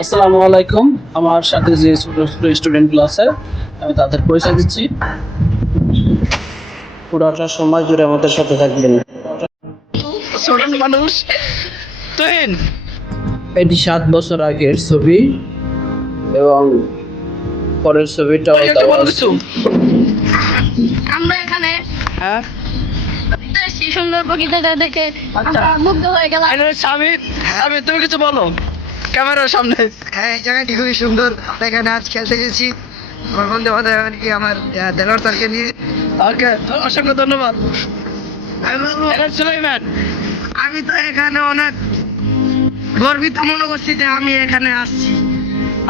আসসালামু আলাইকুম। আমার সাথে যে ছোট ছোট স্টুডেন্টগুলো আছে আমি তাদের পরিচয় দিচ্ছি। পুরোটা সময় জুড়ে আমাদের সাথে থাকবেন। ছোট মানুষ তুহিন। এটি সাত বছর আগের ছবি এবং পরের ছবিটাও আমরা এখানে হ্যাঁ? সুন্দর প্রকৃতিটা দেখে আচ্ছা। মুগ্ধ হয়ে গেলাম। স্বামী স্বামী তুমি কিছু বলো। ক্যামেরার সামনে। হ্যাঁ এই জায়গাটি খুবই সুন্দর। আমরা এখানে আজ খেলতে গেছি আমার বন্ধু বান্ধব এমনকি আমার দেলোয়ার তালকে নিয়ে। ওকে অসংখ্য ধন্যবাদ। সুলাইমান। আমি তো এখানে অনেক গর্বিত মনে করছি যে আমি এখানে আসছি।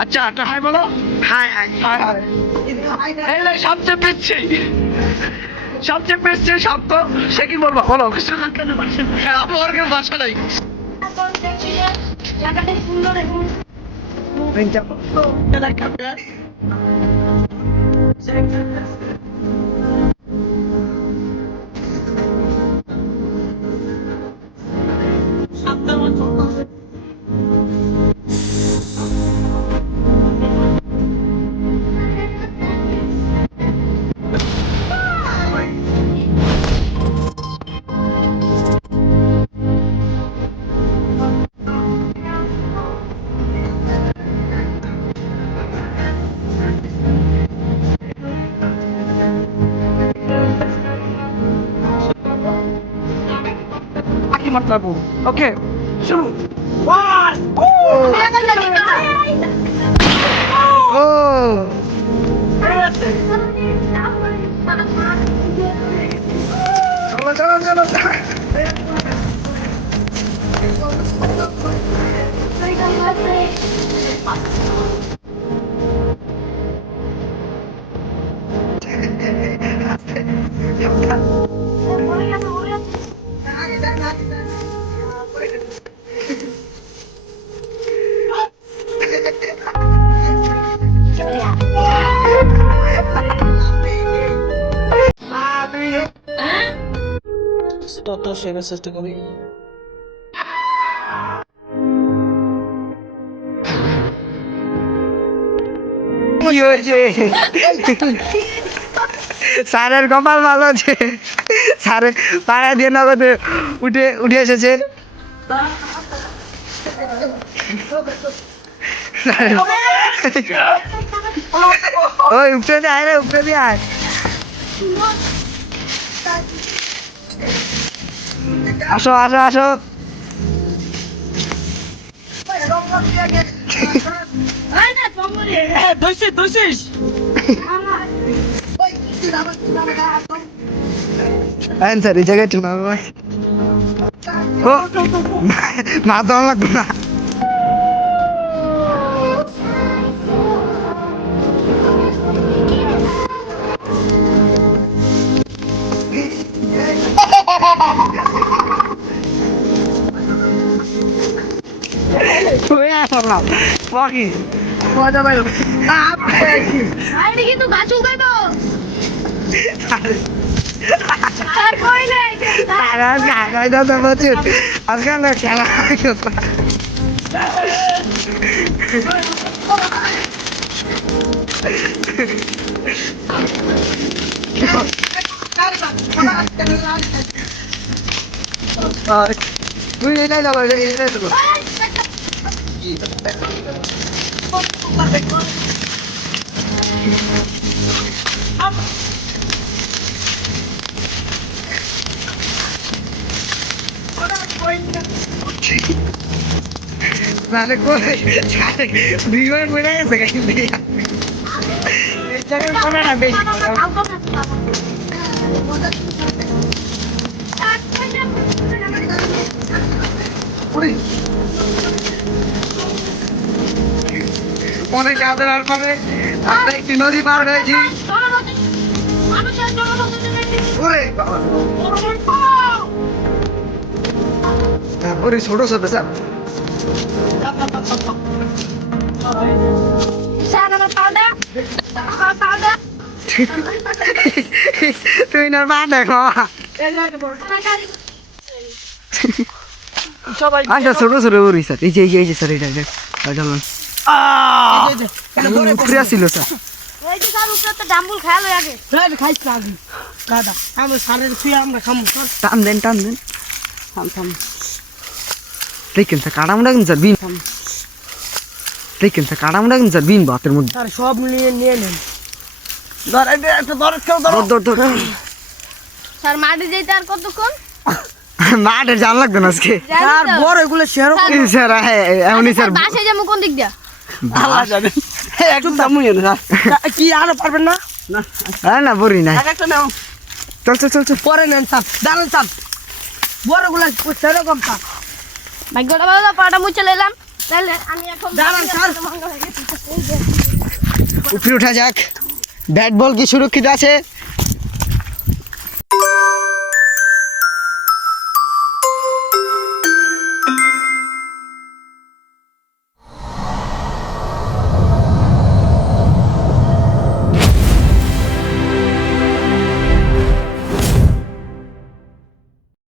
আচ্ছা একটা হাই বলো। Hi hi. Hi hi. সবচেয়ে পিচ্ছি। সবচেয়ে পিচ্ছি শব্দ সে কি বলব? বলো। কিছু আপু ওর ভাষা নাই। সুন্দর এবং পাখি মাতলাবো ওকে শুরু ও চলো চলো চলো সেটা তো শেখার চেষ্টা করি। স্যারের কপাল ভালো আছে। স্যারে পাড়া দিয়ে নগদে উঠে উঠে এসেছে। ওই উপরে দিয়ে আয় রে, উপরে দিয়ে আয়। আসো আসো আসো। এই জায়গায় চুনা লাগবে ও। মা তো লাগবে না Wait, hold on. Fucking. মজা পাইল আরে কিন্তু গাছ উগাইবো আর কই নাই তারা gì tất bé con không là cái con ăn con ăn quên chị Dale corre, dale, viva el güey ese que hay Echar el pan a la bella. Uy. অনেক আদরার পরে আমরা একটি নদী পার হয়েছি। ওরে ছোট ছোট স্যার তুই না মা দেখো। আচ্ছা ছোট ছোট স্যার এই যে এই যে স্যার এটা এটা ছিল টান দেন দেখেন কিন্তু বিন? দেখেন কিন্তু বিন মধ্যে? সব নিয়ে নেন। স্যার যেতে আর কতক্ষণ? মাঠে জান লাগবে না আজকে। স্যার বড় এগুলো স্যার স্যার হ্যাঁ এমনই স্যার। বাসে যাব কোন দিক দিয়া? আল্লাহ জানে। একটু দামুই না। কি আরও পারবেন না? না। বড়ি নাই। একটা নাও। চল চল চল চল। পরে নেন দাঁড়ান বড়গুলো সেরকম স্যার ভাগ্যটা ভালো পাটা মুছে নিলাম। তাহলে আমি এখন দাঁড়ান। উপরে উঠা যাক। ব্যাট বল কি সুরক্ষিত আছে?